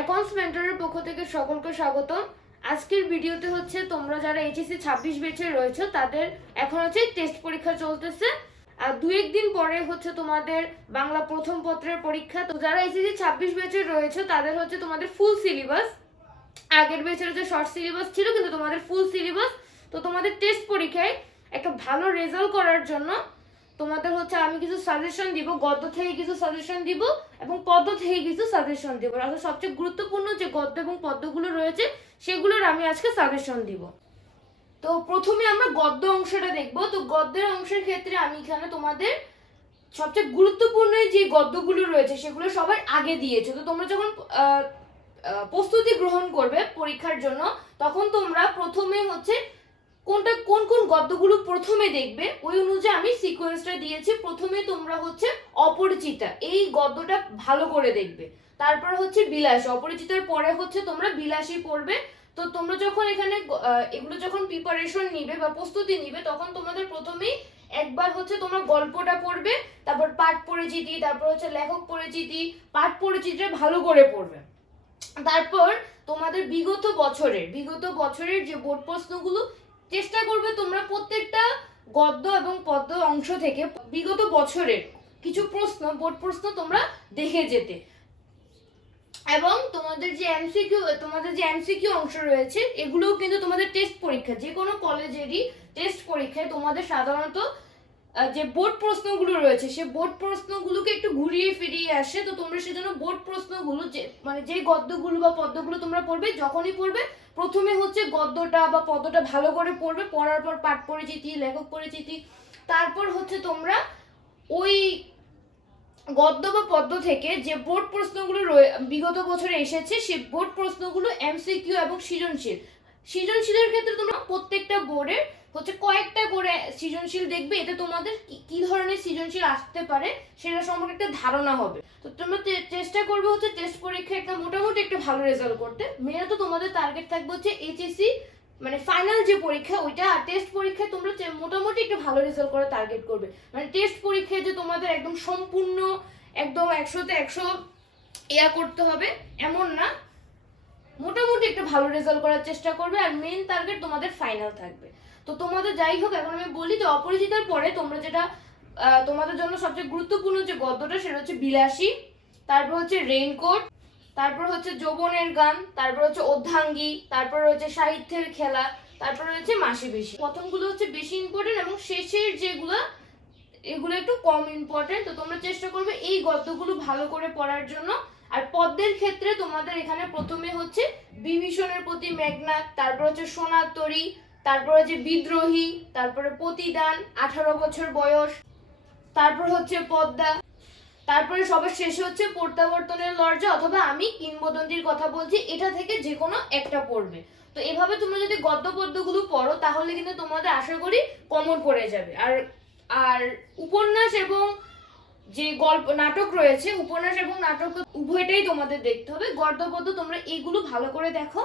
Accounts মেন্টরের পক্ষ থেকে সকলকে স্বাগত। আজকের ভিডিওতে হচ্ছে তোমরা যারা এইচএসসি 26 ব্যাচে রয়েছে তাদের এখন হচ্ছে টেস্ট পরীক্ষা চলতেছে, আর দু একদিন পরে হচ্ছে তোমাদের বাংলা প্রথম পত্রের পরীক্ষা। তো যারা এইচএসসি 26 ব্যাচে রয়েছে তাদের হচ্ছে তোমাদের ফুল সিলেবাস, আগের ব্যাচের হচ্ছে শর্ট সিলেবাস ছিল কিন্তু তোমাদের ফুল সিলেবাস। তো তোমাদের টেস্ট পরীক্ষায় একটা ভালো রেজাল্ট করার জন্য তোমাদের হচ্ছে আমি কিছু সাজেশন দিব, গদ্য থেকে কিছু সাজেশন দিব এবং পদ্য থেকে কিছু সাজেশন দিব। আসলে সবচেয়ে গুরুত্বপূর্ণ যে গদ্য এবং পদ্যগুলো রয়েছে সেগুলোর আমি আজকে সাজেশন দিব। তো প্রথমে আমরা গদ্য অংশটা দেখব। তো গদ্যের অংশের ক্ষেত্রে আমি এখানে তোমাদের সবচেয়ে গুরুত্বপূর্ণ যে গদ্যগুলো রয়েছে সেগুলো সবার আগে দিয়েছে। তো তোমরা যখন প্রস্তুতি গ্রহণ করবে পরীক্ষার জন্য তখন তোমরা প্রথমে হচ্ছে কোনটা কোন কোন গদ্যগুলো প্রথমে দেখবে ওই অনুযায়ী আমি সিকোয়েন্সটা দিয়েছি। প্রথমে তোমরা হচ্ছে অপরিচিতা, এই গদ্যটা ভালো করে দেখবে। তারপর হচ্ছে বিলাসী, অপরিচিতার পরে হচ্ছে তোমরা বিলাসী পড়বে। তো তোমরা যখন এখানে এগুলো যখন প্রিপারেশন নিবে বা প্রস্তুতি নিবে তখন তোমাদের প্রথমেই একবার হচ্ছে তোমরা গল্পটা পড়বে, তারপর পাঠ পরিচিতি, তারপর হচ্ছে লেখক পরিচিতি, পাঠ পরিচিতিটা ভালো করে পড়বে। তারপর তোমাদের বিগত বছরের যে বোর্ড প্রশ্নগুলো চেষ্টা করবে তোমরা প্রত্যেকটা গদ্য এবং পদ্য অংশ থেকে বিগত বছরের কিছু প্রশ্ন, বোর্ড প্রশ্ন তোমরা দেখে যেতে। এবং তোমাদের যে এমসিকিউ অংশ রয়েছে এগুলোও কিন্তু তোমাদের টেস্ট পরীক্ষা, যে কোনো কলেজেরই টেস্ট পরীক্ষায় তোমাদের সাধারণত যে বোর্ড প্রশ্নগুলো রয়েছে সে বোর্ড প্রশ্নগুলোকে একটু ঘুরিয়ে ফিরিয়ে আসে। তো তোমরা সেজন্য বোর্ড প্রশ্নগুলো যে গদ্যগুলো বা পদ্যগুলো তোমরা পড়বে, যখনই পড়বে প্রথমে হচ্ছে গদ্যটা বা পদ্যটা ভালো করে পড়বে, পড়ার পর পাঠ পরিচিতি, লেখক পরিচিতি, তারপর হচ্ছে তোমরা ওই গদ্য বা পদ্য থেকে যে বোর্ড প্রশ্নগুলো বিগত বছরে এসেছে সেই বোর্ড প্রশ্নগুলো এমসিকিউ এবং সৃজনশীলের ক্ষেত্রে তোমরা প্রত্যেকটা বোর্ডের হচ্ছে কয়েকটা করে সৃজনশীল দেখবে। এতে তোমাদের কি ধরনের সৃজনশীল আসতে পারে সেটা সম্পর্কে একটা ধারণা হবে। তো তোমরা চেষ্টা করবে হচ্ছে টেস্ট পরীক্ষায় একটা মোটামুটি একটা ভালো রেজাল্ট করতে। মেয়েরা তো তোমাদের টার্গেট থাকবে হচ্ছে এইচএসসি মানে ফাইনাল যে পরীক্ষা ওইটা, আর টেস্ট পরীক্ষায় তোমরা মোটামুটি একটু ভালো রেজাল্ট করে টার্গেট করবে। মানে টেস্ট পরীক্ষায় যে তোমাদের একদম সম্পূর্ণ একদম 100তে 100 করতে হবে এমন না, মোটামুটি একটু ভালো রেজাল্ট করার চেষ্টা করবে আর মেইন টার্গেট তোমাদের ফাইনাল থাকবে। তো তোমাদের যাই হোক, এখন আমি বলি যে অপরিচিতার পরে তোমরা যেটা তোমাদের জন্য সবচেয়ে গুরুত্বপূর্ণ যে গদ্যটা সেটা হচ্ছে বিলাসী, তারপর হচ্ছে রেইনকোট, তারপর হচ্ছে যৌবনের গান, তারপর হচ্ছে অর্ধাঙ্গী, তারপর হচ্ছে সাহিত্যের খেলা, তারপর হচ্ছে মাসি বেশি। প্রথমগুলো হচ্ছে বেশি ইম্পর্টেন্ট এবং শেষের যেগুলো এগুলো একটু কম ইম্পর্টেন্ট। তো তোমরা চেষ্টা করবে এই গদ্যগুলো ভালো করে পড়ার জন্য। আর পদ্যের ক্ষেত্রে তোমাদের এখানে প্রথমে হচ্ছে বিভীষণের প্রতি মেঘনাদ, তারপর হচ্ছে সোনার তরী, তারপর হচ্ছে বিদ্রোহী, তারপরে প্রতিদান, 18 বছর বয়স, তারপর হচ্ছে পদ্মা, তারপরে সবার শেষে হচ্ছে প্রত্যাবর্তনের লজ্জা অথবা আমি কিংবদন্তির কথা বলছি, এটা থেকে যে কোনো একটা পড়বে। তো এভাবে তোমরা যদি গদ্য পদ্যগুলো পড়ো তাহলে কিন্তু তোমাদের আশা করি কমন পড়ে যাবে। আর আর উপন্যাস এবং যে গল্প নাটক রয়েছে, উপন্যাস এবং নাটক উভয়টাই তোমাদের দেখতে হবে। গদ্য পদ্য তোমরা এগুলো ভালো করে দেখো।